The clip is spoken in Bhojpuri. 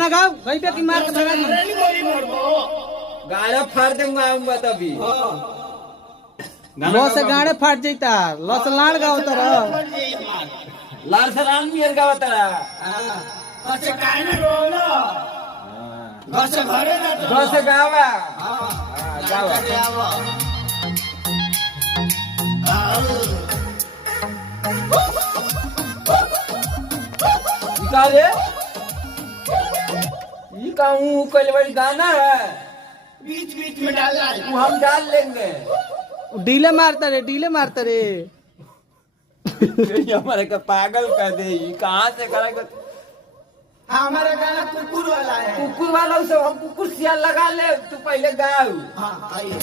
ना गाओ वहीं पे की मार के भगा दी। गाड़ा फाड़ दूंगा आऊंगा तभी। लो से गाड़े फाट जाता लस लाड़ गाओ तर लाल सलाम मियर का बता अच्छा काय ना रोलो बस घरे ना तो बस गावा गावा रे ये कहूँ कल बड़ी गाना है बीच बीच में डालना है। वो हम डाल लेंगे। डीले मारता रे ये हमारे का पागल कर दे ये कहाँ से करेगा। हाँ हमारा गाना कुकुर वाला है। कुकुर वाला से हम कुकुर सियाल लगा ले तू पहले गाओ। हाँ आइए